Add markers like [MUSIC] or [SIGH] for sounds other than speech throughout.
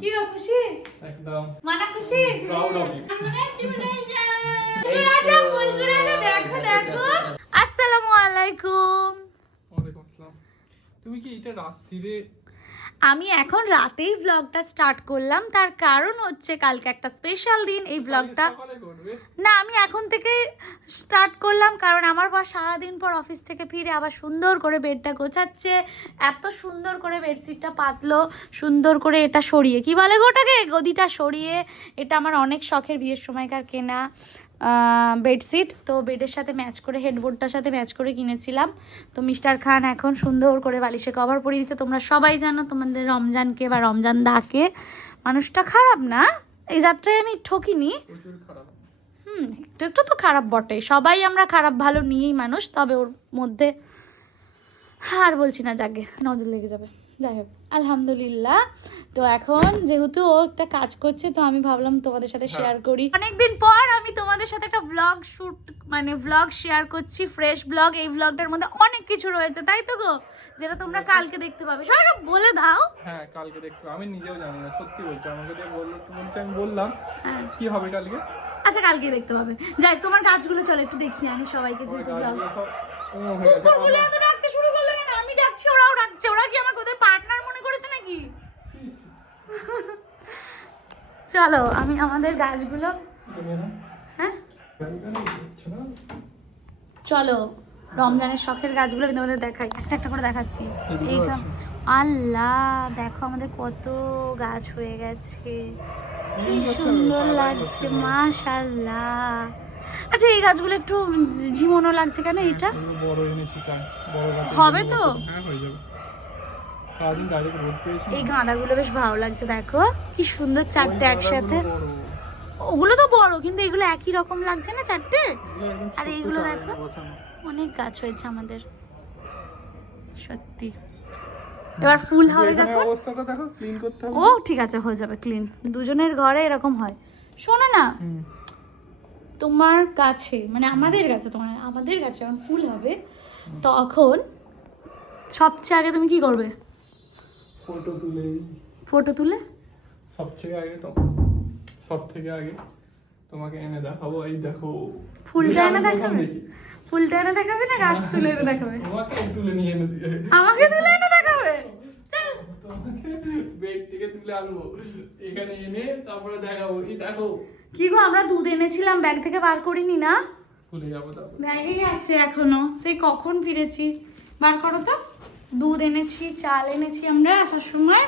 কি গো খুশি? একদম। মানা খুশি? Proud of you. রাজা বলছো রাজা দেখো দেখো। আসসালামু আলাইকুম। ওয়ালাইকুম আসসালাম। তুমি কি এটা রাত্রিরে আমি এখন রাতেই ব্লগটা স্টার্ট করলাম। তার কারণ হচ্ছে কালকে একটা স্পেশাল দিন এই ব্লগটা না আমি এখন থেকেই স্টার্ট করলাম কারণ আমার বস সারাদিন পর অফিস থেকে ফিরে আবার সুন্দর করে বেডটা গোছাচ্ছে। এত সুন্দর করে বেডশিটটা পাতলো সুন্দর করে এটা সরিয়ে। কি বলে গোটাকে গদিটা সরিয়ে। এটা আমার অনেক শখের বিয়ের সময়কার কেনা। বেডশিট তো বেডের সাথে ম্যাচ করে হেডবোর্ডটার সাথে ম্যাচ করে কিনেছিলাম। তো মিস্টার খান এখন সুন্দর করে বালিশে কভার পরিয়ে দিচ্ছে তোমরা সবাই জানো তোমাদের রমজানকে বা রমজান দাকে। মানুষটা খারাপ না? এই যাত্রায় আমি ঠকিনি। হুম একটু একটু তো খারাপ বটে। সবাই আমরা খারাপ ভালো নিয়েই মানুষ তবে ওর মধ্যে আর বলছি না যাকে নজর লেগে যাবে। যাই হোক আলহামদুলিল্লাহ। তো এখন যেহেতু ও একটা কাজ করছে তো আমি ভাবলাম তোমাদের সাথে শেয়ার করি। অনেকদিন পর আমি তোমাদের সাথে একটা ব্লগ শুট মানে ব্লগ শেয়ার করছি ফ্রেশ ব্লগ এই ব্লগটার মধ্যে অনেক কিছু রয়েছে তাই তো গো? যেটা তোমরা কালকে দেখতে পাবে। সবাইকে বলে দাও। হ্যাঁ কালকে দেখতে আমি নিজেও জানি না সত্যি বলছি। আমাকে দিয়ে বলল বলছি আমি বললাম হ্যাঁ। কি হবে কালকে? আচ্ছা কালকে দেখতে পাবে। যাই হোক, তোমার কাজগুলো চলো একটু দেখি আমি সবাইকে যেহেতু ব্লগ ও হয়ে গেছে। কুকুরগুলো করল কেন ওরাও ডাকছে ওরা কি আমাকে ওদের পার্টনার মনে করেছে নাকি? চলো আমি আমাদের গাছগুলো হ্যাঁ? চলো রমজানের শখের গাছগুলো আমি তোমাদের দেখাই। একটা একটা করে দেখাচ্ছি। এই আল্লাহ দেখো আমাদের কত গাছ হয়ে গেছে। কি সুন্দর লাগছে লাগছে। মাশাল্লাহ আচ্ছা এই গাছগুলো একটু ঝিমোনো লাগছে কেন এটা বড় এনেছি তাই বড় গাছ হবে তো? হ্যাঁ হয়ে যাবে। সারাদিন গাড়িতে রোদ পেয়েছি। এই গাঁদাগুলো বেশ ভালো লাগছে দেখো। কি সুন্দর চারটে একসাথে। ওগুলো তো বড় কিন্তু এগুলো একই রকম লাগছে না চারটে? আর এইগুলো দেখো। অনেক গাছ হয়েছে আমাদের। সত্যি। এবার ফুল হবে যখন? ও ঠিক আছে হয়ে যাবে ক্লিন দুজনের ঘরে এরকম হয়। শোনো না। তোমার কাছে মানে আমাদের কাছে তোমার আমাদের কাছে যখন ফুল হবে তখন সবচেয়ে আগে তুমি কি করবে? ফটো তুলে ফটো তুলে? সবচেয়ে আগে তো সব থেকে আগে তোমাকে এনে দেখাবো এই দেখো। ফুলটা এনে দেখাবে? ফুলটা এনে দেখাবে না গাছ তুলে এনে দেখাবে? তোমাকে তুলে নিয়ে এনে দিয়ে। আমাকে তুলে এনে দেখাবে? চল। তোমাকে বেড থেকে তুলে আনব। এখানে এনে তারপরে দেখাবো। এই দেখো। কি গো আমরা দুধ এনেছিলাম ব্যাগ থেকে বার করিনি না? ভুলে যাব তারপরে। ব্যাগেই আছে এখনও সেই কখন ফিরেছি? বার করো তো। দুধ এনেছি চাল এনেছি আমরা আসার সময়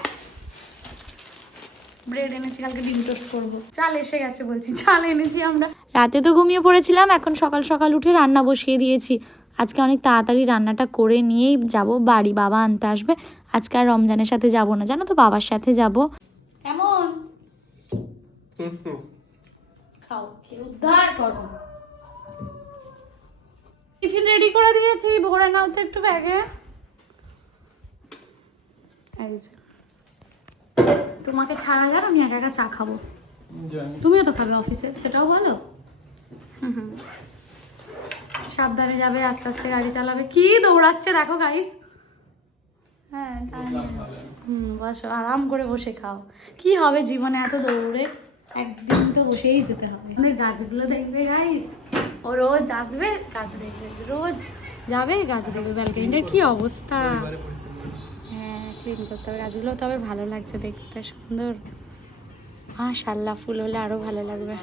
ব্রেড এনেছি কালকে ডিম টোস্ট করব। চাল এসে গেছে বলছি চাল এনেছি আমরা। রাতে তো ঘুমিয়ে পড়েছিলাম এখন সকাল সকাল উঠে রান্না বসিয়ে দিয়েছি। আজকে অনেক তাড়াতাড়ি রান্নাটা করে নিয়েই যাব বাড়ি বাবা আনতে আসবে। আজকে আর রমজানের সাথে যাব না জানো তো বাবার সাথে যাব। কেমন খাও উদ্ধার করো। টিফিন রেডি করে দিয়েছি ভরে নাও তো একটু ব্যাগে। তোমাকে ছাড়া যান আমি একা একা চা খাব। তুমিও তো খাবে অফিসে সেটাও বলো। হুম হুম। সাবধানে যাবে আস্তে আস্তে গাড়ি চালাবে। কি দৌড়াচ্ছে দেখো গাইস হ্যাঁ তাহলে। হুম বসো আরাম করে বসে খাও। কি হবে জীবনে এত দৌড়ে? একদিন তো বসেই যেতে হবে। আমাদের গাছগুলো দেখবে গাইস ও রোজ আসবে, গাছ দেখবে, রোজ যাবে, গাছ দেখবে ব্যালকনিটার কি অবস্থা। হ্যাঁ হবে। গাছগুলো তবে ভালো লাগছে দেখতে, সুন্দর। মাশাল্লাহ ফুল হলে আরও ভালো লাগবে।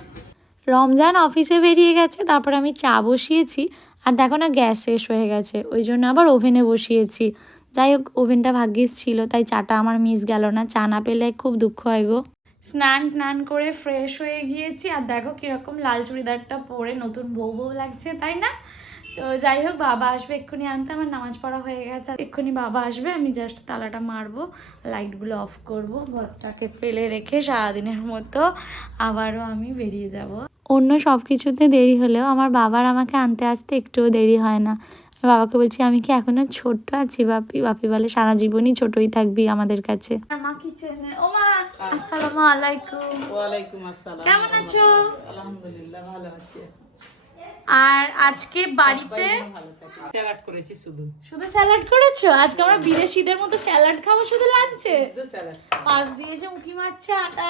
রমজান অফিসে বেরিয়ে গেছে, তারপর আমি চা বসিয়েছি। আর দেখো না, গ্যাস শেষ হয়ে গেছে। ওই জন্য আবার ওভেনে বসিয়েছি। যাই হোক ওভেনটা ভাগ্যিস ছিল, তাই চাটা আমার মিস গেল না। চা না পেলে খুব দুঃখ হয় গো। স্নান টান করে ফ্রেশ হয়ে গিয়েছি। আর দেখো কীরকম লাল চুড়িদারটা পরে নতুন বউ বউ লাগছে তাই না? তো যাই হোক বাবা আসবে এক্ষুনি আনতে। আমার নামাজ পড়া হয়ে গেছে। আর এক্ষুনি বাবা আসবে আমি জাস্ট তালাটা মারবো লাইটগুলো অফ করব ঘরটাকে ফেলে রেখে সারাদিনের মতো আবারও আমি বেরিয়ে যাব। অন্য সব কিছুতে দেরি হলেও আমার বাবার আমাকে আনতে আসতে একটুও দেরি হয় না। বাবাকে বলছি আমি কি এখনও ছোট্ট আছি বাপি? বাপি বলে সারা জীবনই ছোটই থাকবি আমাদের কাছে। মা কিচেনে ও মা আসসালামু। আলাইকুম ওয়ালাইকুম আসসালাম। কেমন আছো? আলহামদুলিল্লাহ ভালো আছি। আর আজকে বাড়িতে স্যালাড করেছি শুধু। শুধু স্যালাড করেছ? আজকে আমরা বিদেশিদের মতো স্যালাড খাব শুধু লাঞ্চে? উকি মারছে আটা।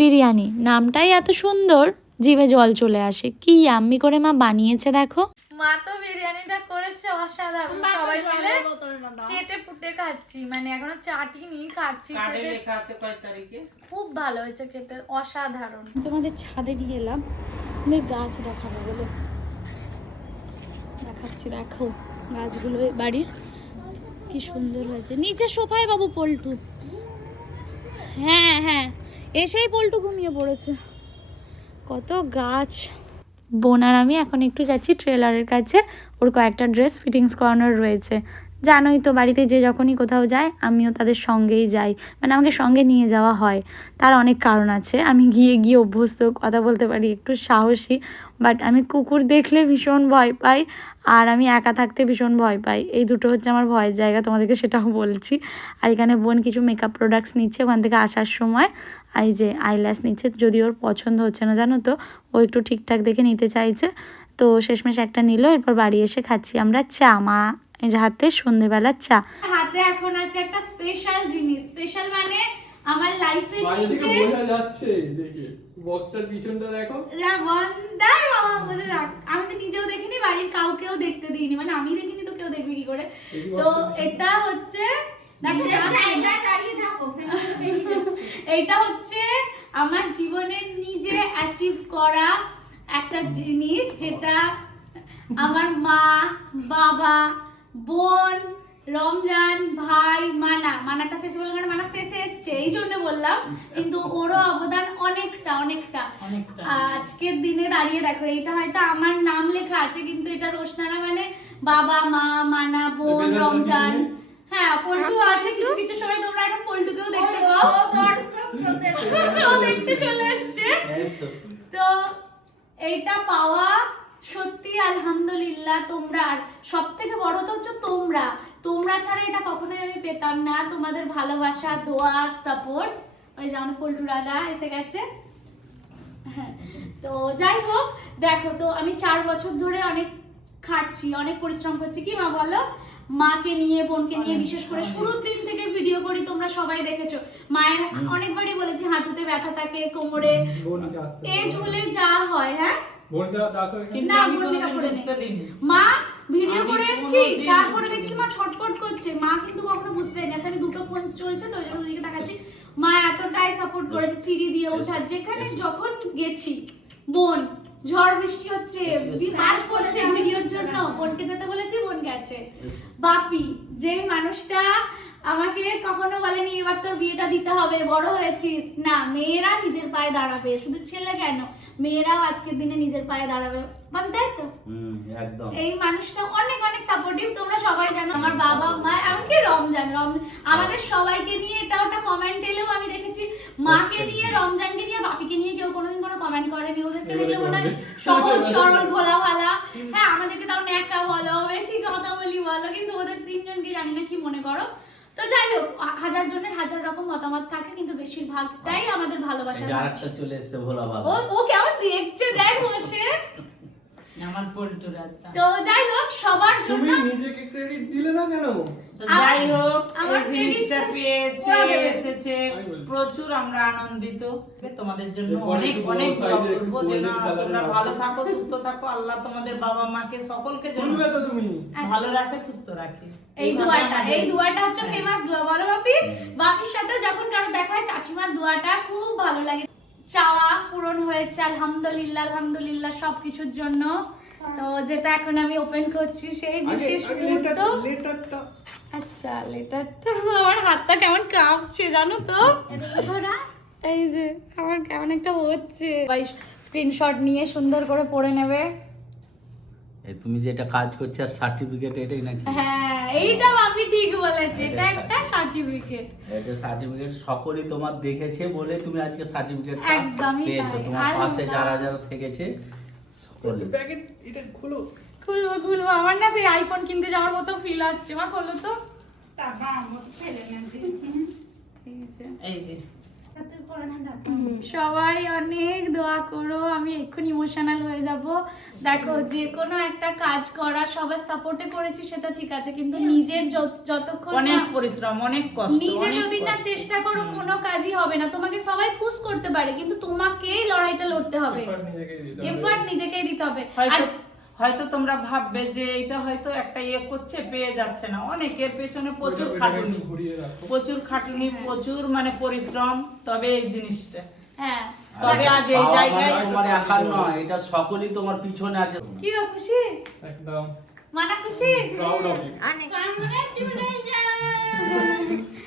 বিরিয়ানি নামটাই এত সুন্দর জিভে জল চলে আসে। কি আম্মি করে মা বানিয়েছে দেখো। মা তো বিরিয়ানিটা করেছে অসাধারণ। সবাই মিলে চেটে পুটে খাচ্ছি। মানে এখনও চাটিনি খাচ্ছি কার্ডে শেষে। লেখা আছে কয় তারিখে। খুব ভালো হয়েছে খেতে অসাধারণ। তোমাদের ছাদে নিয়ে এলাম। আমি গাছ দেখাবো বলে। দেখাচ্ছি দেখো গাছগুলো বাড়ির। কি সুন্দর হয়েছে। নিচে সোফায় বাবু পল্টু। হ্যাঁ হ্যাঁ। এসেই পল্টু ঘুমিয়ে পড়েছে। কত গাছ। বোন আর আমি এখন একটু যাচ্ছি ট্রেলারের কাছে। ওর কয়েকটা ড্রেস ফিটিংস করানোর রয়েছে। জানোই তো বাড়িতে যে যখনই কোথাও যায়, আমিও তাদের সঙ্গেই যাই। মানে আমাকে সঙ্গে নিয়ে যাওয়া হয়। তার অনেক কারণ আছে। আমি গিয়ে গিয়ে অভ্যস্ত, কথা বলতে পারি, একটু সাহসী। বাট আমি কুকুর দেখলে ভীষণ ভয় পাই। আর আমি একা থাকতে ভীষণ ভয় পাই। এই দুটো হচ্ছে আমার ভয়ের জায়গা, তোমাদেরকে সেটাও বলছি। আর এখানে বোন কিছু মেকআপ প্রোডাক্টস নিচ্ছে ওখান থেকে আসার সময়। এই যে আইল্যাশ নিচ্ছে, যদি ওর পছন্দ হচ্ছে না, জানো তো? ও একটু ঠিকঠাক দেখে নিতে চাইছে। তো শেষমেশ একটা নিল, এরপর বাড়ি এসে খাচ্ছি আমরা চা, মা। হাতে সন্ধেবেলার চা। হাতে এখন আছে একটা স্পেশাল জিনিস। স্পেশাল মানে আমার লাইফের থেকে নিচে বোঝা যাচ্ছে দেখে। বক্সটার পিছনটা দেখো। বন্দার বাবা বুঝে রাখ আমি তো নিজেও দেখিনি বাড়ির কাউকেও দেখতে দিইনি। মানে আমি দেখিনি তো কেউ দেখবে কি করে? তো এটা হচ্ছে না। এটা হচ্ছে আমার জীবনের নিজে অ্যাচিভ করা একটা জিনিস যেটা আমার মা বাবা বোন রমজান ভাই মানা। মানাটা শেষে বললাম মানে মানা শেষে এসছে এই জন্য বললাম। কিন্তু ওরও অবদান অনেকটা অনেকটা। আজকের দিনে দাঁড়িয়ে দেখো এটা হয়তো আমার নাম লেখা আছে কিন্তু এটা রোশনারা মানে বাবা মা মানা বোন রমজান। রমজান হ্যাঁ পল্টু আছে কিছু কিছু সময় তোমরা এখন পল্টুকেও দেখতে পাও। ও দেখতে চলে এসছে। তো এইটা পাওয়া সত্যি আলহামদুলিল্লাহ তোমরা আর সব থেকে বড় তো হচ্ছে তোমরা। তোমরা ছাড়া এটা কখনোই আমি পেতাম না। তোমাদের ভালোবাসা দোয়া সাপোর্ট ওই যে আমাদের পল্টু রাজা এসে গেছে। তো যাই হোক দেখো তো আমি চার বছর ধরে অনেক খাটছি অনেক পরিশ্রম করছি। কি মা বলো? মাকে নিয়ে বোনকে নিয়ে বিশেষ করে শুরুর দিন থেকে ভিডিও করি তোমরা সবাই দেখেছ। মায়ের অনেকবারই বলেছি হাঁটুতে ব্যথা থাকে কোমরে এজ হলে যা হয় হ্যাঁ? না, মা ভিডিও করে এসেছি তারপরে দেখছি মা ছটফট করছে। মা কিন্তু কখনো বুঝতে দেয়নি। আচ্ছা আমি দুটো ফোন চলছে তো ওই জন্য দুদিকে দেখাচ্ছি। মা এতটাই সাপোর্ট করেছে সিঁড়ি দিয়ে ওঠা যেখানে যখন গেছি বোন ঝড় বৃষ্টি হচ্ছে দি- মাছ পড়ছে ভিডিওর জন্য। বোনকে যেতে বলেছি বোন গেছে বাপি যে মানুষটা আমাকে কখনো বলেনি এবার তোর বিয়েটা দিতে হবে বড় হয়েছিস। না মেয়েরা নিজের পায়ে দাঁড়াবে শুধু ছেলে কেন? মেয়েরাও আজকের দিনে নিজের পায়ে দাঁড়াবে। বাপি তাই তো। হুম একদম। এই মানুষটা অনেক অনেক সাপোর্টিভ তোমরা সবাই জানো আমার বাবা মা এমনকি রমজান রম আমাদের সবাইকে নিয়ে এটা ওটা কমেন্ট এলেও আমি দেখেছি মাকে নিয়ে রমজানকে নিয়ে বাপিকে নিয়ে কেউ কোনোদিন কোনো কমেন্ট করেনি। ওদেরকে দেখলে মনে হয় সহজ [LAUGHS] সরল ভোলা ভালা হ্যাঁ আমাদেরকে তাও ন্যাকা বলো বেশি কথা বলি বলো কিন্তু ওদের তিনজনকে জানি না কি মনে করো। তো যাই হোক হাজার জনের হাজার রকম মতামত থাকে কিন্তু বেশিরভাগটাই আমাদের ভালোবাসার যার একটা চলে এসছে ভোলা ভালো ও ও কেমন দেখছে দেখ বসে। আমার পল্টু রাজা। তো যাই হোক সবার জন্য তুমি নিজেকে ক্রেডিট দিলে না কেন? তো যাই হোক আমার জিনিসটা পেয়েছে এসেছে। প্রচুর আমরা আনন্দিত। তোমাদের জন্য অনেক অনেক করব যেন তোমরা ভালো থাকো সুস্থ থাকো। আল্লাহ তোমাদের বাবা মাকে সকলকে তুমি। ভালো রাখে সুস্থ রাখে। এই আমাদের- এই দুয়াটা হচ্ছে। ফেমাস দোয়া বলো বাপি বাপির সাথে যখন কারও দেখা হয় চাচিমার দোয়াটা খুব ভালো লাগে। চাওয়া পূরণ হয়েছে আলহামদুলিল্লাহ আলহামদুলিল্লাহ সবকিছুর জন্য। তো যেটা এখন আমি ওপেন করছি সেই বিশেষ মুহূর্ত। আচ্ছা লেটারটা আমার হাতটা কেমন কাঁপছে জানো তো? এই যে আমার কেমন একটা হচ্ছে। স্ক্রিনশট নিয়ে সুন্দর করে পড়ে নেবে। তুমি যেটা কাজ করছ আর সার্টিফিকেট এটাই নাকি? হ্যাঁ এইটা বাপি ঠিক বলেছে। এটা একটা সার্টিফিকেট এটা সার্টিফিকেট সকলেই তোমার দেখেছে বলে তুমি আজকে সার্টিফিকেট একদমই পেয়েছ। তোমার পাশে। যারা যারা থেকেছে সকলে। প্যাকেট এটা খোলো। খুলবো খুলবো। আমার না সেই আইফোন কিনতে যাওয়ার মতো ফিল আসছে। মা খোলো তো। এই যে। এই যে। সবাই অনেক দোয়া করো আমি এক্ষুনি ইমোশনাল হয়ে যাব। দেখো যে কোনো একটা কাজ করা সবার সাপোর্টে করেছি সেটা ঠিক আছে কিন্তু নিজের যত- যতক্ষণ অনেক পরিশ্রম অনেক কষ্ট নিজে যদি না চেষ্টা করো কোনো কাজই হবে না। তোমাকে সবাই পুশ করতে পারে কিন্তু তোমাকেই লড়াইটা লড়তে হবে। এফার্ট নিজেকেই দিতে হবে। আর হয়তো তোমরা ভাববে যে এটা হয়তো একটা ইয়ে করছে পেয়ে যাচ্ছে না। অনেকের পেছনে প্রচুর খাটুনি। প্রচুর খাটুনি প্রচুর মানে পরিশ্রম তবে এই জিনিসটা। হ্যাঁ। তবে আজ এই জায়গায় তোমার নয় এটা সকলেই তোমার পিছনে আছে। কি গো খুশি? একদম। মানা খুশি? Proud of you Congratulations!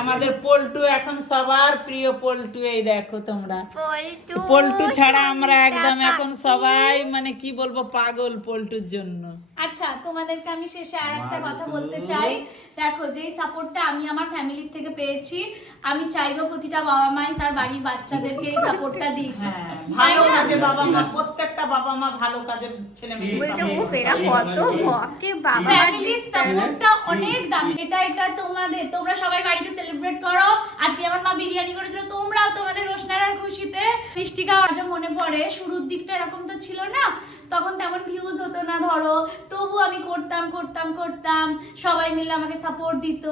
আমাদের পল্টু এখন সবার প্রিয় পল্টু এই দেখো তোমরা। পল্টু পল্টু ছাড়া আমরা একদম এখন সবাই মানে কি বলব পাগল পল্টুর জন্য। আচ্ছা তোমাদেরকে আমি শেষে আর একটা কথা বলতে চাই। দেখো যেই সাপোর্টটা আমি আমার ফ্যামিলির থেকে পেয়েছি আমি চাইব প্রতিটা বাবা মাই তার বাড়ির বাচ্চাদেরকে এই সাপোর্টটা দিক। হ্যাঁ ভালো কাজে বাবা মা প্রত্যেকটা বাবা মা ভালো কাজে ছেলে মেয়ে বলছে ও এরা কত বকে বাবা ফ্যামিলির সাপোর্টটা অনেক দামি এটা এটা তোমাদের তোমরা সবাই বাড়িতে সেলিব্রেট করো। আজকে আমার মা বিরিয়ানি করেছিল তোমরাও তোমাদের রোশনারার খুশিতে মিষ্টি খাওয়া আজও মনে পড়ে শুরুর দিকটা এরকম তো ছিল না তখন তেমন ভিউজ হতো না ধরো। তবু আমি করতাম করতাম করতাম। সবাই মিলে আমাকে সাপোর্ট দিত।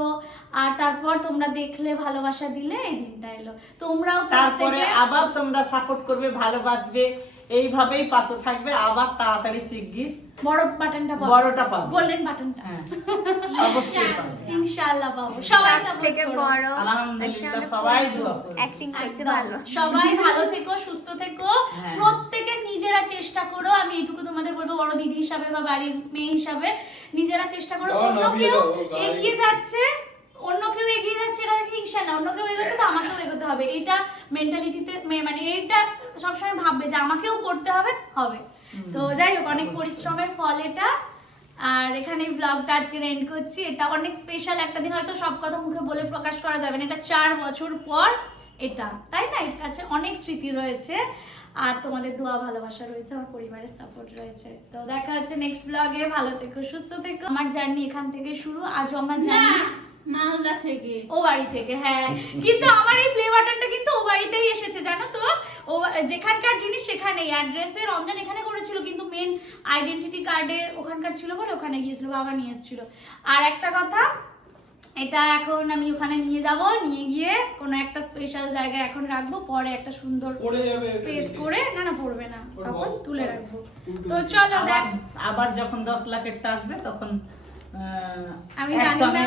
আর তারপর তোমরা দেখলে ভালোবাসা দিলে এই দিনটা এলো। তোমরাও তারপরে আবার তোমরা সাপোর্ট করবে ভালোবাসবে। এইভাবেই পাশে থাকবে আবার তাড়াতাড়ি শিগগির বড় বাটনটা পাবো। বড়টা পাবে। গোল্ডেন বাটনটা। হ্যাঁ, অবশ্যই পাবে। ইনশাআল্লাহ পাবো। সবাই সব থেকে বড় আলহামদুলিল্লাহ সবাই দোয়া করবে অ্যাক্টিং করতে ভালো সবাই ভালো থেকো সুস্থ থেকো। হ্যাঁ। প্রত্যেকে নিজেরা চেষ্টা করো। আমি এইটুকু তোমাদের বলব বড় দিদি হিসাবে বা বাড়ির মেয়ে হিসাবে নিজেরা চেষ্টা করো। অন্য কেউ এগিয়ে যাচ্ছে অন্য কেউ এগিয়ে যাচ্ছে এটা দেখে হিংসা না। অন্য কেউ এগিয়ে যাচ্ছে তো আমাকেও এগোতে হবে। এটা মেন্টালিটিতে মানে এটা সবসময় ভাববে যে আমাকেও করতে হবে হবে। তো যাই হোক অনেক পরিশ্রমের ফল এটা। আর এখানে ব্লগটা আজকে এন্ড করছি। এটা অনেক স্পেশাল একটা দিন হয়তো সব কথা মুখে বলে প্রকাশ করা যাবে না। এটা চার বছর পর এটা তাই না? এর কাছে অনেক স্মৃতি রয়েছে। আর তোমাদের দোয়া ভালোবাসা রয়েছে আমার পরিবারের সাপোর্ট রয়েছে। তো দেখা হচ্ছে নেক্সট ব্লগে ভালো থেকো সুস্থ থেকো। আমার জার্নি এখান থেকে শুরু। আজও আমার জার্নি মালদা থেকে। ও বাড়ি থেকে হ্যাঁ। কিন্তু আমার এই প্লে বাটনটা কিন্তু ও বাড়িতেই এসেছে জানো তো? ও যেখানকার জিনিস সেখানেই। অ্যাড্রেসে রমজান এখানে করেছিল কিন্তু মেন আইডেন্টিটি কার্ডে ওখানকার ছিল বলে ওখানে গিয়েছিল বাবা নিয়ে এসেছিল। আর একটা কথা এটা এখন আমি ওখানে নিয়ে যাব নিয়ে গিয়ে কোনো একটা স্পেশাল জায়গায় এখন রাখব পরে একটা সুন্দর স্পেস করে না না পড়বে না। তখন তুলে রাখব। তো চলো দেখ। আবার যখন দশ লাখেরটা আসবে তখন আমি জানি না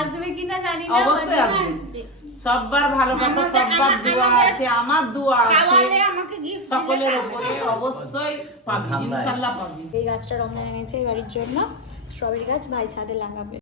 আসবে কিনা জানি না অবশ্যই আসবে। সববার ভালোবাসা সববার দোয়া আছে আমার দোয়া আছে। খাওয়ালে আমাকে গিফট সকলের উপরে অবশ্যই পাবি ইনশাআল্লাহ পাবি। এই গাছটা রমজান এনেছে এই বাড়ির জন্য স্ট্রবেরি গাছ ভাই ছাদে লাগাবে।